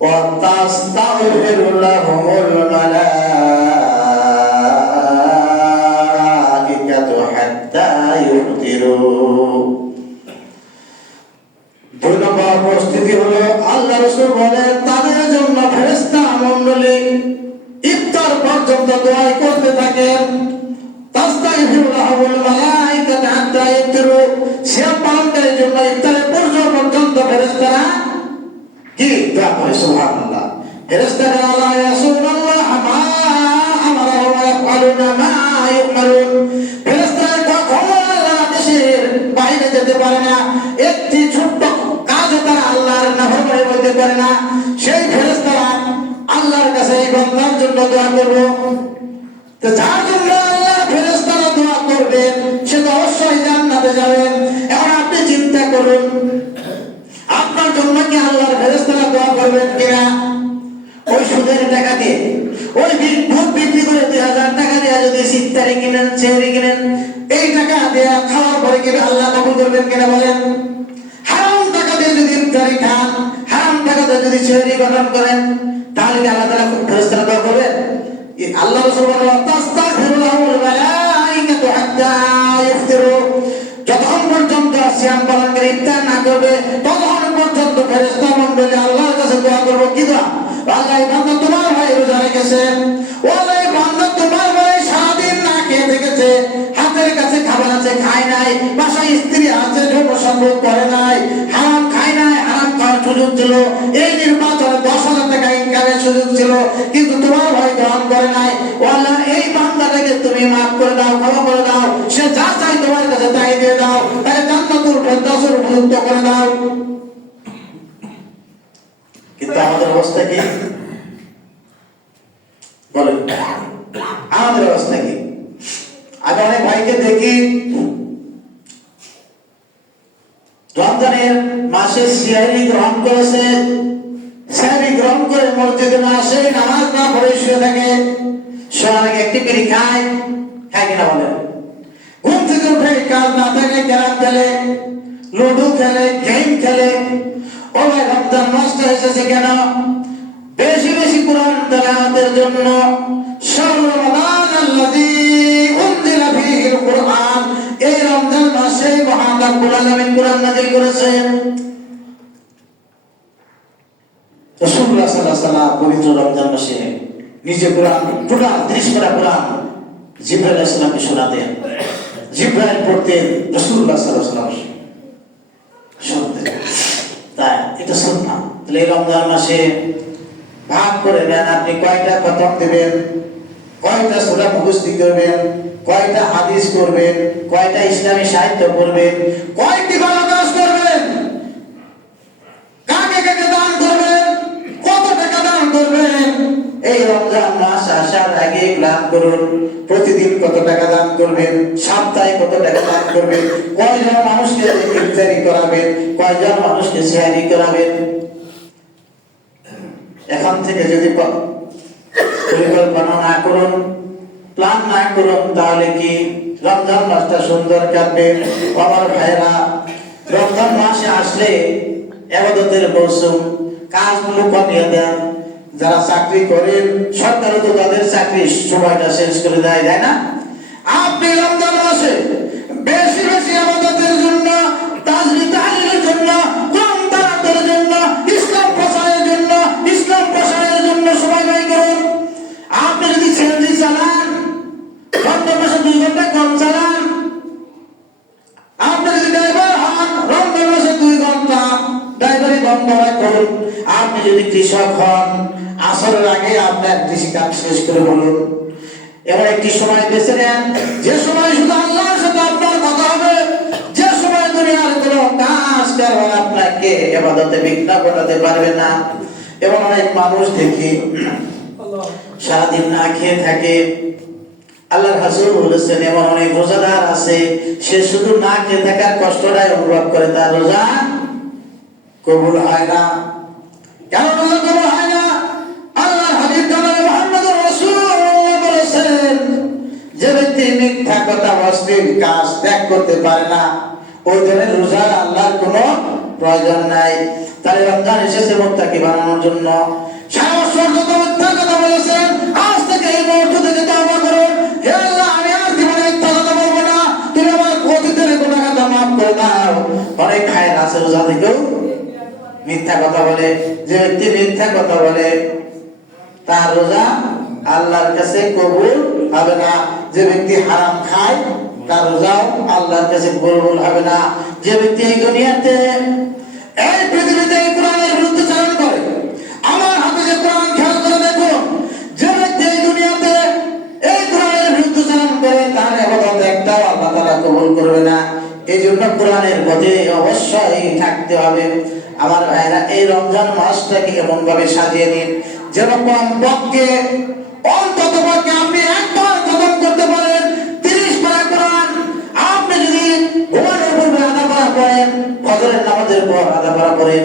وتستغفر لهم الملائكة حتى يفطروا। দুই নম্বর পরিস্থিতি হলো আল্লাহ রাসূল বলেন তাদের জন্য ফেরেশতা মণ্ডলী ইফতার পর্যন্ত দোয়া করতে থাকেন। তাস্তাগফিরু লাহুল মালাইকাতু হাত্তা ইফতারু, সে পালনকারীর জন্য ইফতারের পর্যন্ত ফেরেশতারা কি দোয়া করে। সুবহানাল্লাহ। ফেরেশতারা আল্লাহ রাসূলুল্লাহ মা আমারা ওয়া ইয়াফআলুনা মা ইউমারুন, ফেরেশতারা কখনো আল্লাহর আদেশের বাইরে যেতে পারে না, একটি ছোট্ট কাজও তারা আল্লাহর নাফরমানি করতে পারে না। সেই ফেরেশতারা আল্লাহর কাছে এই বান্দার জন্য দোয়া করবে। তো যার জন্য আল্লাহ ফেরেশতারা দোয়া করবেন সে তো অবশ্যই জান্নাতে যাবেন। এখন আপনি চিন্তা করুন আপনার জন্য কি আল্লাহর ফেরেশতারা দোয়া করবেন কিনা? ওই সুদের টাকা দিয়ে, ওই দুধ বিক্রি করে 2000 টাকা দিয়ে যদি সিফতারি কিনেন, সেহরি কিনেন, এই টাকা দিয়ে খাওয়ার পরে কি আল্লাহ কবুল করবেন কিনা বলেন? হারাম টাকা দিয়ে যদি ইফতারি খান, হারাম টাকা দিয়ে যদি সেহরি গঠন করেন, তাহলে কি আল্লাহ তাআলা ফেরেশতারা দোয়া করবেন? আল্লাহ রাসূল বলেন তাস্তাগফিরু লাহুল মালাইকাতু হাত্তা ইফতারু, যতক্ষণ পর্যন্ত সিয়াম পালনকারী ইফতার না করবে ততক্ষণ পর্যন্ত ফেরেশতা মণ্ডলী আল্লাহর কাছে দোয়া করবে। কি দোয়া? আল্লাহ এই বান্দা তোমার ভাই রোজা রেখেছে, ওয়াল্লাহ এই বান্দা তোমার ভাই সারাদিন না খেয়ে থেকেছে, হাতের কাছে খাবার আছে খায় নাই, বাসায় স্ত্রী আছে যৌন সম্ভোগ করে নাই, হারাম খায় নাই, হারাম খাওয়ার সুযোগ ছিল, এই নির্বাচনে 10,000 টাকা ইনকামের সুযোগ ছিল, কিন্তু তোমার ভাই গ্রহণ করে নাই। ওয়াল্লাহ এই বান্দাটাকে তুমি মাফ করে দাও, ক্ষমা করে দাও, সে যা চাই তোমার কাছে তাই দিয়ে দাও, তাই জান্নাতুল ফেরদাউসের উপযুক্ত করে দাও। কিন্তু আমাদের অবস্থা কি বলেন? আমাদের অবস্থা কি? আমি অনেক ভাইকে দেখি রমজানের মাসে সিহরি গ্রহণ করেছে, সিহরি গ্রহণ করে মসজিদে না আসে, নামাজ না পড়ে শুয়ে থাকে, শোয়ার আগে একটি বিড়ি খায়, খায় কিনা বলেন? ঘুম থেকে উঠে কাজ না থাকে ক্যারাম খেলে, লুডু খেলে, গেম খেলে। ও ভাই রমজান নষ্ট হয়েছে কেন? বেশি বেশি কোরআন তেলাওয়াতের জন্য। শাহরু রমাদান আল্লাযী উনজিলা ফীহিল কুরআন, এই রমজান মাসে মহান রব্বুল আলামিন কোরআন নাযিল করেছেন। রাসূলুল্লাহ সাল্লাল্লাহু আলাইহি ওয়াসাল্লাম পবিত্র রমজান মাসে নিজে কোরআন টোটাল 30 পারা কোরআন জিবরাইল আলাইহিস সালামকে শোনাতেন। জিবরাইল পড়তেন, রাসূলুল্লাহ সাল্লাল্লাহু আলাইহি ওয়াসাল্লাম শুনতেন। তাই এটা সুন্নাহ। তাহলে এই রমজান মাসে ভাগ করে নেন, আপনি কয়টা খতম দিবেন, কয়টা সূরা মুখস্থ করবেন, কয়টা হাদিস করবেন, কয়টা ইসলামী সাহিত্য পড়বেন, কয়টি ভালো কাজ করবেন, কাকে কাকে দান করবেন, কত টাকা দান করবেন। এই রমজান মাস আসার আগে প্ল্যান করুন, প্রতিদিন কত টাকা দান করবেন, সপ্তাহে কত টাকা দান করবেন, কয়জন মানুষকে ইফতারি করাবেন, কয়জন মানুষকে সেহরি করাবেন। এখন থেকে যদি পরিকল্পনা না করুন, প্ল্যান না করুন, তাহলে কি রমজান মাসটা সুন্দর কাটবে? আমার ভাইরা, রমজান মাসে আসলে ইবাদতের মৌসুম, কাজগুলো কমিয়ে দেন। যারা চাকরি করেন, সরকারও তো তাদের চাকরির সময়টা শেষ করে দেয়, তাই না? আপনি রমজান মাসে বেশি বেশি ইবাদতের জন্য, তাজবীহ তাহলিলের জন্য, কোরআন তেলাওয়াতের জন্য, ইসলাম প্রচারের জন্য, ইসলাম প্রসারের জন্য সময় ব্যয় করুন। আপনি যদি সিএনজি চালান, রমজান মাসে 2 ঘন্টা কম চালান। আপনি যদি ড্রাইভার হন, রমজান মাসে 2 ঘন্টা ড্রাইভারি বন্ধ রাখুন। আপনি যদি কৃষক হন, আসরের আগে আপনার কৃষি কাজ শেষ করে বলুন। এবার একটি সময় বেছে নেন, যে সময় শুধু আল্লাহর সাথে আপনার কথা হবে, যে সময় দুনিয়ার কোনো কাজ কারবার আপনাকে ইবাদতে বিঘ্ন ঘটাতে পারবে না। এবং অনেক মানুষ দেখি সারাদিন না খেয়ে থাকে। আল্লাহর রাসূল বলেছেন এমন অনেক রোজাদার আছে, সে শুধু না খেয়ে থাকার কষ্টটাই অনুভব করে, তার রোজা কবুল হয় না। কেন রোজা কবুল হয় না? আল্লাহর হাবিব জনাবে মুহাম্মদুর রাসূলুল্লাহ বলেছেন, যে ব্যক্তি মিথ্যা কথা, অশ্লীল কাজ ত্যাগ করতে পারে না, ওই দিনের রোজার আল্লাহর কোনো প্রয়োজন নাই। তাহলে রমজান এসেছে মুত্তাকি বানানোর জন্য। সাহস যত মিথ্যা কথা বলেছেন, আজ থেকে এই মুহূর্ত থেকে তওবা করুন। হে আল্লাহ, আমি আর জীবনে মিথ্যা কথা বলবো না, তুমি আমার অতীতের গুনাহ খাতা মাফ করে দাও। অনেক খায়ের আছে রোজা থেকেও মিথ্যা কথা বলে। যে ব্যক্তি মিথ্যা কথা বলে তার রোজা আল্লাহর কাছে কবুল হবে না। যে ব্যক্তি হারাম খায় তার রোজাও আল্লাহর কাছে কবুল হবে না। যে ব্যক্তি এই দুনিয়াতে এই পৃথিবীতে এই কোরআনের বিরুদ্ধে চালন করে, আমার হাতে যে কোরআন খেয়াল করে দেখুন, যে ব্যক্তি এই দুনিয়াতে এই কোরআনের বিরুদ্ধে চালন করে তার ইবাদত একটাও আল্লাহ তাআলা কবুল করবে না। এই জন্য কোরআনের পথে অবশ্যই থাকতে হবে। আমার ভাইরা, এই রমজান মাসটাকে এমন ভাবে সাজিয়ে নিন যেন কমপক্ষে অন্ততপক্ষে আপনি একবার খতম করতে পারেন 30 পারা কোরআন। আপনি যদি ঘুমানোর পূর্বে আধা পারা পড়েন, ফজরের নামাজের পর আধা পারা পড়েন,